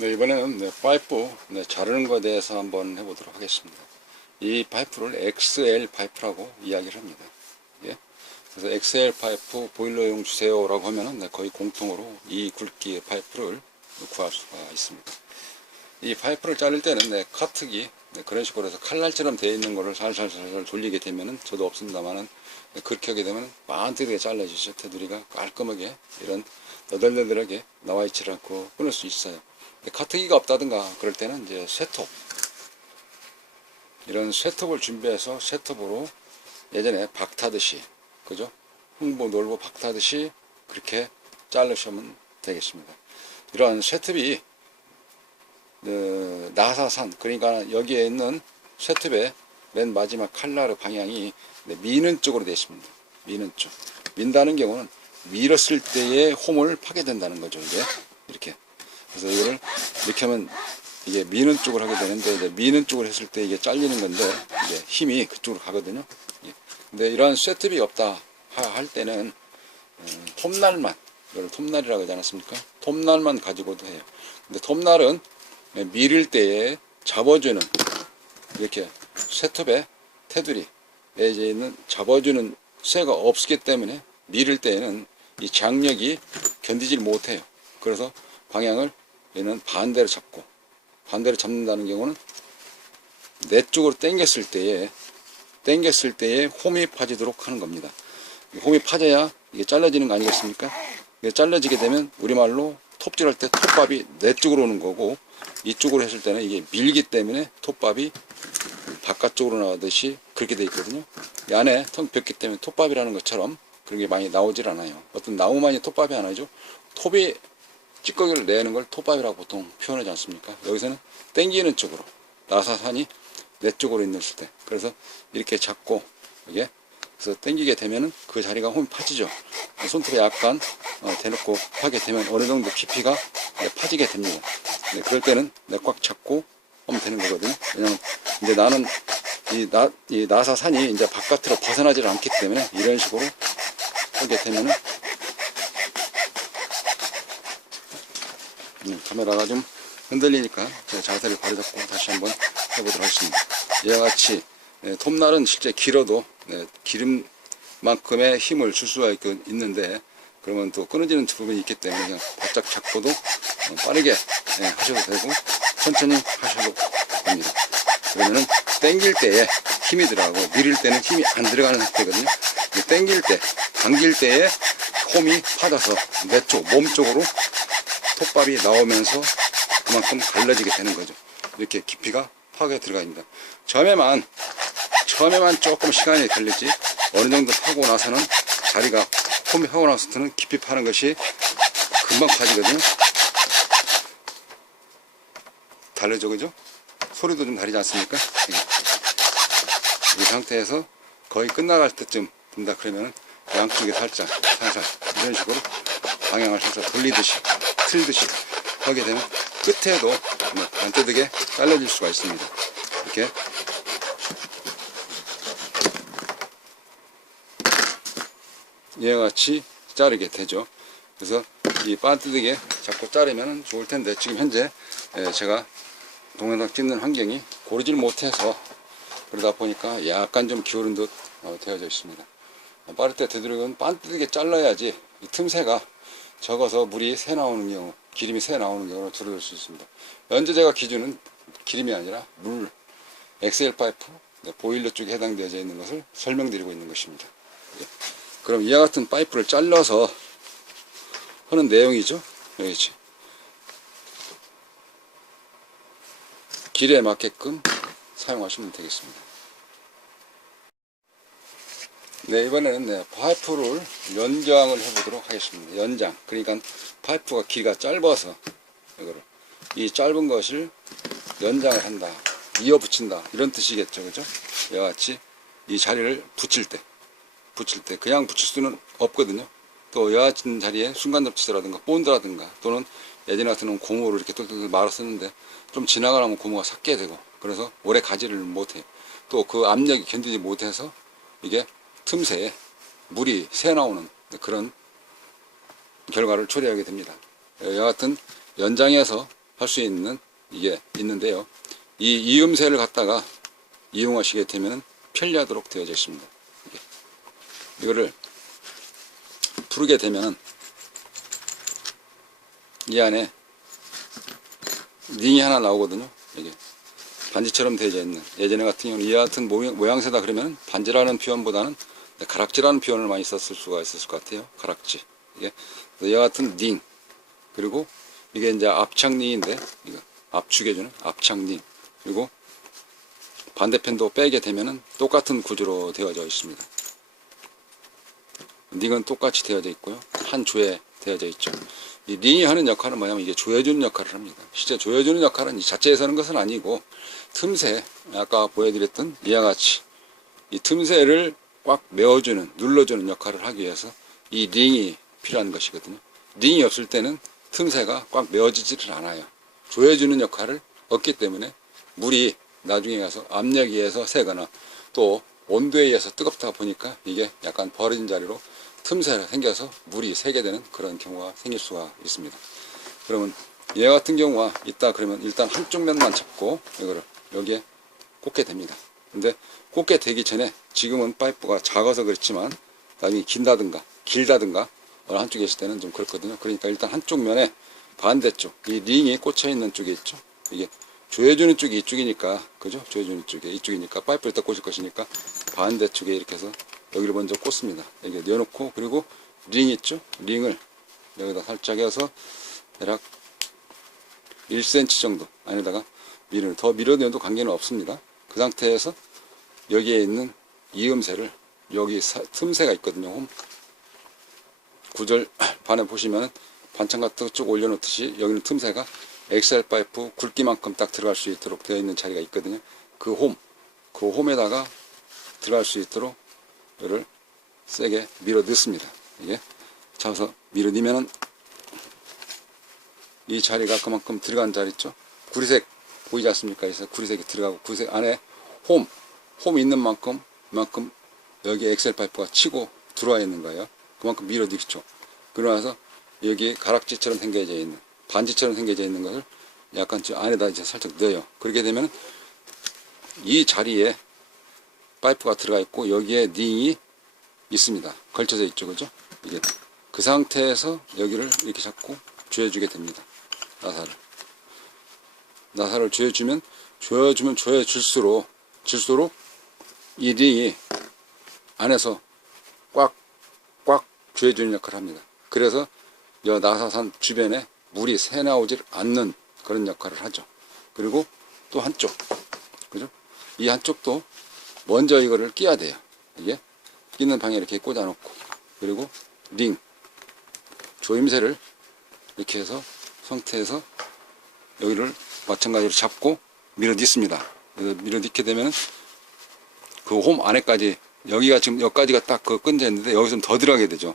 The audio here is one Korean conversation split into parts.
네, 이번에는 네, 파이프 네, 자르는 것에 대해서 한번 해보도록 하겠습니다. 이 파이프를 XL 파이프라고 이야기를 합니다. 예? 그래서 XL 파이프 보일러용 주세요라고 하면은 네, 거의 공통으로 이 굵기의 파이프를 구할 수가 있습니다. 이 파이프를 자를 때는 네, 카트기 네, 그런 식으로 해서 칼날처럼 되어 있는 거를 살살살살 돌리게 되면은 저도 없습니다만은 네, 그렇게 하게 되면 반듯하게 잘라지죠. 테두리가 깔끔하게 이런 너덜너덜하게 나와 있지 않고 끊을 수 있어요. 카트기가 없다든가 그럴 때는 이제 쇠톱 이런 쇠톱을 준비해서 쇠톱으로 예전에 박타듯이 그죠? 흥보 놀고 박타듯이 그렇게 자르시면 되겠습니다. 이러한 쇠톱이 어, 나사산 그러니까 여기에 있는 쇠톱의 맨 마지막 칼날의 방향이 네, 미는 쪽으로 되어 있습니다. 미는 쪽. 민다는 경우는 밀었을 때의 홈을 파게 된다는 거죠. 이게 이렇게. 그래서 이거를 이렇게 하면 이게 미는 쪽으로 하게 되는데 이제 미는 쪽으로 했을 때 이게 잘리는 건데 이제 힘이 그쪽으로 가거든요. 예. 근데 이러한 쇠톱이 없다 하- 할 때는 음, 톱날만 이걸 톱날이라고 하지 않았습니까? 톱날만 가지고도 해요. 근데 톱날은 네, 밀을 때에 잡아주는 이렇게 쇠톱의 테두리 내에 있는 잡아주는 쇠가 없기 때문에 밀을 때에는 이 장력이 견디질 못해요. 그래서 방향을 얘는 반대로 잡고 반대로 잡는다는 경우는 내 쪽으로 당겼을 때에 당겼을 때에 홈이 파지도록 하는 겁니다. 이 홈이 파져야 이게 잘라지는 거 아니겠습니까? 이게 잘라지게 되면 우리말로 톱질할 때 톱밥이 내 쪽으로 오는 거고 이쪽으로 했을 때는 이게 밀기 때문에 톱밥이 바깥쪽으로 나가듯이 그렇게 돼 있거든요. 이 안에 텅 벽기 때문에 톱밥이라는 것처럼 그런 게 많이 나오질 않아요. 어떤 나무만이 톱밥이 하나죠. 톱이 찌꺼기를 내는 걸 톱밥이라고 보통 표현하지 않습니까? 여기서는 땡기는 쪽으로 나사산이 내 쪽으로 있는 때 그래서 이렇게 잡고 이게 그래서 땡기게 되면은 그 자리가 홈이 파지죠. 손톱에 약간 어, 대놓고 하게 되면 어느 정도 깊이가 네, 파지게 됩니다. 네, 그럴 때는 네, 꽉 잡고 하면 되는 거거든요. 왜냐면 이제 나는 이, 나, 이 나사산이 이제 바깥으로 벗어나질 않기 때문에 이런 식으로 하게 되면은 카메라가 좀 흔들리니까 제가 자세를 바로 잡고 다시 한번 해보도록 하겠습니다. 이와 같이 네, 톱날은 실제 길어도 네, 기름만큼의 힘을 줄 수가 있, 있는데 그러면 또 끊어지는 부분이 있기 때문에 그냥 바짝 잡고도 어, 빠르게 네, 하셔도 되고 천천히 하셔도 됩니다. 그러면은 땡길 때에 힘이 들어가고 밀을 때는 힘이 안 들어가는 상태거든요. 이 땡길 때, 당길 때에 홈이 받아서 내 쪽, 몸 쪽으로 톱밥이 나오면서 그만큼 갈라지게 되는 거죠. 이렇게 깊이가 들어가 있습니다. 처음에만, 처음에만 조금 시간이 걸리지, 어느 정도 파고 나서는 자리가, 홈이 하고 나서는 깊이 파는 것이 금방 파지거든요. 다르죠, 그죠? 소리도 좀 다르지 않습니까? 이 상태에서 거의 끝나갈 때쯤 된다 그러면은 양쪽에 살짝, 살살, 이런 식으로 방향을 살짝 돌리듯이, 틀듯이 하게 되면 끝에도 뭐 반뜨득에 잘라질 수가 있습니다. 이렇게. 이와 같이 자르게 되죠. 그래서 이 반뜨득에 자꾸 자르면 좋을 텐데 지금 현재 예, 제가 동영상 찍는 환경이 고르질 못해서 그러다 보니까 약간 좀 기울은 듯 어, 되어져 있습니다. 어, 빠를 때 되도록이면 반뜨게 잘라야지 이 틈새가 적어서 물이 새 나오는 경우, 기름이 새 나오는 경우를 줄여줄 수 있습니다. 현재 제가 기준은 기름이 아니라 물, 엑셀 파이프, 네, 보일러 쪽에 해당되어 있는 것을 설명드리고 있는 것입니다. 예. 그럼 이와 같은 파이프를 잘라서 하는 내용이죠. 여기지. 길에 맞게끔 사용하시면 되겠습니다. 네, 이번에는 네, 파이프를 연장을 해보도록 하겠습니다. 연장. 그러니까 파이프가 길이가 짧아서 이거를 이 짧은 것을 연장을 한다. 이어 붙인다. 이런 뜻이겠죠. 그죠? 이와 같이 이 자리를 붙일 때, 붙일 때 그냥 붙일 수는 없거든요. 또 이와 같은 자리에 순간접치라든가 본드라든가 또는 예전에 같은 고무로 이렇게 똘똘 말아 썼는데 좀 지나가면 고무가 삭게 되고 그래서 오래 가지를 못해요. 또 그 압력이 견디지 못해서 이게 틈새에 물이 새 나오는 그런 결과를 초래하게 됩니다. 같은 연장해서 할 수 있는 이게 있는데요. 이 이음새를 갖다가 이용하시게 되면 편리하도록 되어져 있습니다. 이거를 풀게 되면은 이 안에 링이 하나 나오거든요. 이게 반지처럼 되어져 있는 예전에 같은 경우는 이와 같은 모양, 모양새다 그러면 반지라는 표현보다는 가락지라는 표현을 많이 썼을 수가 있었을 것 같아요. 가락지. 이게 이와 같은 링 그리고 이게 이제 압착링인데 이거 압축해주는 압착링 그리고 반대편도 빼게 되면은 똑같은 구조로 되어져 있습니다. 링은 똑같이 되어져 있고요. 한 조에 되어져 있죠. 이 링이 하는 역할은 뭐냐면 이게 조여주는 역할을 합니다. 실제 조여주는 역할은 이 자체에서 하는 것은 아니고 틈새, 아까 보여드렸던 이와 같이 이 틈새를 꽉 메워주는, 눌러주는 역할을 하기 위해서 이 링이 필요한 것이거든요. 링이 없을 때는 틈새가 꽉 메워지지를 않아요. 조여주는 역할을 얻기 때문에 물이 나중에 가서 압력에 의해서 새거나 또 온도에 의해서 뜨겁다 보니까 이게 약간 벌어진 자리로 틈새가 생겨서 물이 새게 되는 그런 경우가 생길 수가 있습니다. 그러면 얘 같은 경우가 있다 그러면 일단 한쪽 면만 잡고 이거를 여기에 꽂게 됩니다. 근데 꽂게 되기 전에 지금은 파이프가 작아서 그렇지만 나중에 긴다든가 길다든가 어느 한쪽에 있을 때는 좀 그렇거든요. 그러니까 일단 한쪽 면에 반대쪽 이 링이 꽂혀 있는 쪽에 있죠. 이게 조여주는 쪽이 이쪽이니까 그죠? 조여주는 쪽에 이쪽이니까 파이프를 딱 꽂을 것이니까 반대쪽에 이렇게 해서 여기를 먼저 꽂습니다. 여기 내놓고 그리고 링 있죠? 링을 여기다 살짝 해서 대략 1cm 정도 안에다가 밀을 더 밀어내도 관계는 없습니다. 그 상태에서 여기에 있는 이음새를 여기 사- 틈새가 있거든요. 홈. 구절 반에 보시면 반찬 같은 거 쭉 올려놓듯이 여기는 틈새가 엑셀 파이프 굵기만큼 딱 들어갈 수 있도록 되어 있는 자리가 있거든요. 그 홈, 그 홈에다가 들어갈 수 있도록 이를 세게 밀어 넣습니다. 이게 잡아서 밀어 넣으면은 이 자리가 그만큼 들어간 자리 있죠? 구리색 보이지 않습니까? 그래서 구리색이 들어가고 구리색 안에 홈, 홈 있는 만큼 만큼 여기 엑셀 파이프가 치고 들어와 있는 거예요. 그만큼 밀어 넣죠. 그러고 나서 여기 가락지처럼 생겨져 있는 반지처럼 생겨져 있는 것을 약간 저 안에다 이제 살짝 넣어요. 그렇게 되면 이 자리에 파이프가 들어가 있고 여기에 링이 있습니다. 걸쳐져 있죠, 그죠? 이게 그 상태에서 여기를 이렇게 잡고 조여주게 됩니다. 나사를 나사를 조여주면 조여주면 조여줄수록 줄수록 이 링이 안에서 꽉 꽉 조여주는 역할을 합니다. 그래서 이 나사산 주변에 물이 새 나오질 않는 그런 역할을 하죠. 그리고 또 한쪽, 그죠? 이 한쪽도 먼저 이거를 끼야 돼요. 이게 끼는 방에 이렇게 꽂아놓고 그리고 링 조임새를 이렇게 해서 상태에서 여기를 마찬가지로 잡고 밀어 넣습니다. 밀어 넣게 되면 그 홈 안에까지 여기가 지금 여기까지가 딱그 있는데 여기서 좀더 들어가게 되죠.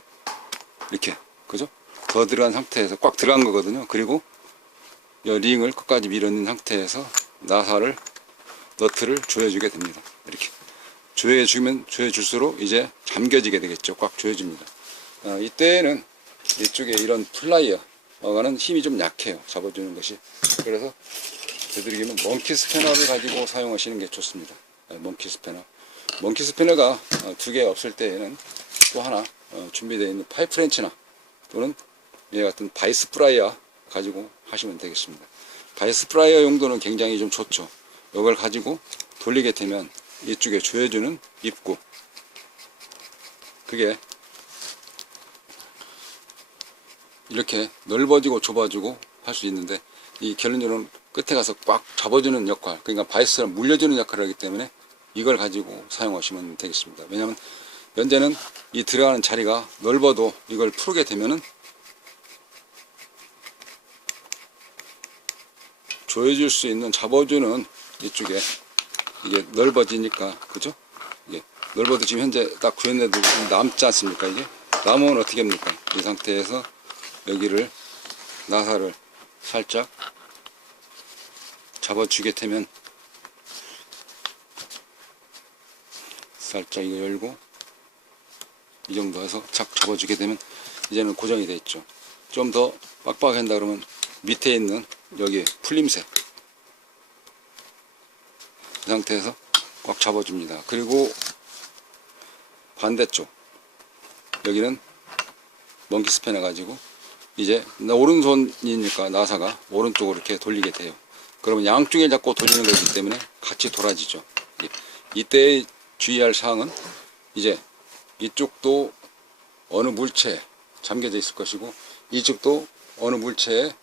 이렇게 그죠? 더 들어간 상태에서 꽉 들어간 거거든요. 그리고 이 링을 끝까지 밀어넣은 상태에서 나사를 너트를 조여주게 됩니다. 이렇게 조여주면 조여줄수록 이제 잠겨지게 되겠죠. 꽉 조여줍니다. 어, 이때는 이쪽에 이런 플라이어가는 힘이 좀 약해요. 잡아주는 것이. 그래서 되도록이면 멍키 스패너를 가지고 사용하시는 게 좋습니다. 네, 멍키 스패너. 멍키 스패너가 두 개 없을 때에는 또 하나 어, 준비되어 있는 파이프렌치나 또는 이 같은 바이스 프라이어 가지고 하시면 되겠습니다. 바이스 프라이어 용도는 굉장히 좀 좋죠. 이걸 가지고 돌리게 되면 이쪽에 조여주는 입구 그게 이렇게 넓어지고 좁아지고 할 수 있는데 이 결론적으로는 끝에 가서 꽉 잡아주는 역할 그러니까 바이스처럼 물려주는 역할을 하기 때문에 이걸 가지고 사용하시면 되겠습니다. 왜냐하면 현재는 이 들어가는 자리가 넓어도 이걸 풀게 되면은 조여줄 수 있는 잡아주는 이쪽에 이게 넓어지니까 그죠? 이게 넓어도 지금 현재 딱 구현해도 남지 않습니까 이게? 남으면 어떻게 합니까? 이 상태에서 여기를 나사를 살짝 잡아주게 되면 살짝 이거 열고 이 정도 해서 착 잡아주게 되면 이제는 고정이 돼 있죠. 좀 더 빡빡한다 그러면 밑에 있는 여기 풀림새 이 상태에서 꽉 잡아줍니다. 그리고 반대쪽 여기는 먼키 스팬 해가지고 이제 나 오른손이니까 나사가 오른쪽으로 이렇게 돌리게 돼요. 그러면 양쪽에 잡고 돌리는 거기 때문에 같이 돌아지죠. 예. 이때 주의할 사항은 이제 이쪽도 어느 물체에 잠겨져 있을 것이고 이쪽도 어느 물체에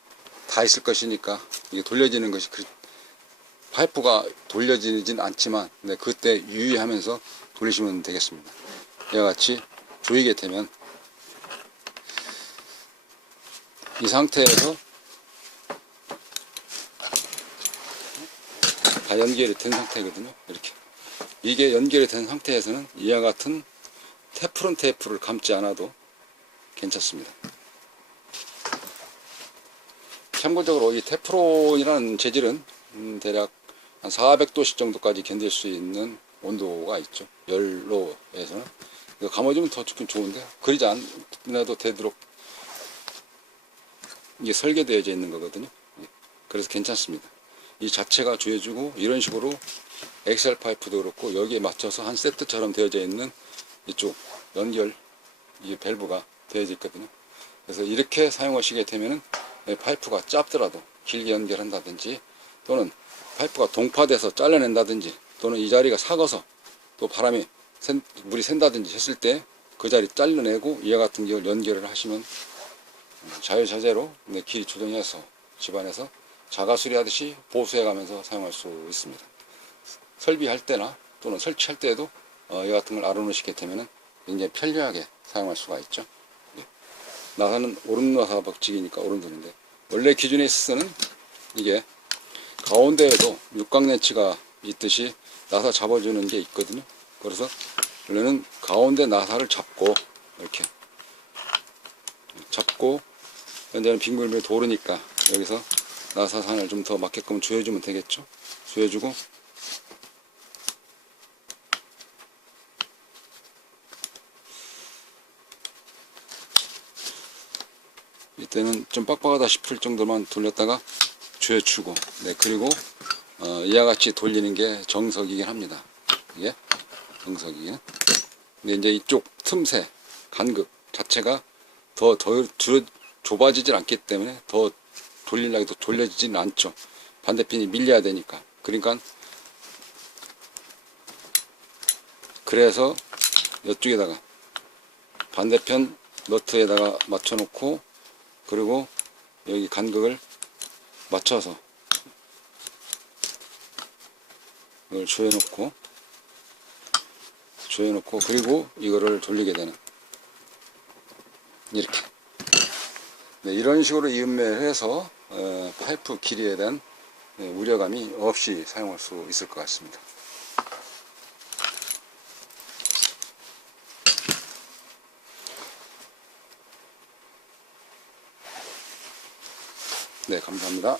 다 있을 것이니까 이게 돌려지는 것이 그 파이프가 돌려지진 않지만 네, 그때 유의하면서 돌리시면 되겠습니다. 이와 같이 조이게 되면 이 상태에서 다 연결이 된 상태거든요. 이렇게 이게 연결이 된 상태에서는 이와 같은 테프론 테이프를 감지 않아도 괜찮습니다. 참고적으로 이 테프론이라는 재질은 음, 대략 한 400도씨 정도까지 견딜 수 있는 온도가 있죠. 열로에서는 이거 감아주면 더 좋긴 좋은데 그러지 않아도 되도록 이게 설계되어져 있는 거거든요. 예. 그래서 괜찮습니다. 이 자체가 조여주고 이런 식으로 엑셀 파이프도 그렇고 여기에 맞춰서 한 세트처럼 되어져 있는 이쪽 연결 이 밸브가 되어져 있거든요. 그래서 이렇게 사용하시게 되면은 네, 파이프가 짧더라도 길게 연결한다든지 또는 파이프가 동파돼서 잘라낸다든지 또는 이 자리가 삭아서 또 바람이 샌- 물이 샌다든지 했을 때 그 자리 잘라내고 이와 같은 경우 연결을 하시면 자유자재로 네, 길이 조정해서 집안에서 자가 수리하듯이 보수해가면서 사용할 수 있습니다. 설비할 때나 또는 설치할 때에도 어, 이 같은 걸 알아놓으시게 되면 굉장히 편리하게 사용할 수가 있죠. 예. 나사는 오른 나사 법칙이니까 오른손인데 원래 기준에 있어서는 이게 가운데에도 육각렌치가 있듯이 나사 잡아주는 게 있거든요. 그래서 원래는 가운데 나사를 잡고 이렇게 잡고 현재는 빙글빙글 도르니까 여기서 나사산을 좀 더 맞게끔 조여주면 되겠죠. 조여주고 이때는 좀 빡빡하다 싶을 정도만 돌렸다가 조여주고 네 그리고 어, 이와 같이 돌리는 게 정석이긴 합니다. 이게 정석이긴. 근데 이제 이쪽 틈새 간극 자체가 더, 더 줄어, 좁아지질 않기 때문에 더 돌리려고 해도 돌려지지는 않죠. 반대편이 밀려야 되니까. 그러니까 그래서 이쪽에다가 반대편 너트에다가 맞춰놓고 그리고 여기 간극을 맞춰서 이걸 조여놓고 조여놓고 그리고 이거를 돌리게 되는 이렇게 네, 이런 식으로 이음매를 해서 어, 파이프 길이에 대한 네, 우려감이 없이 사용할 수 있을 것 같습니다. 네, 감사합니다.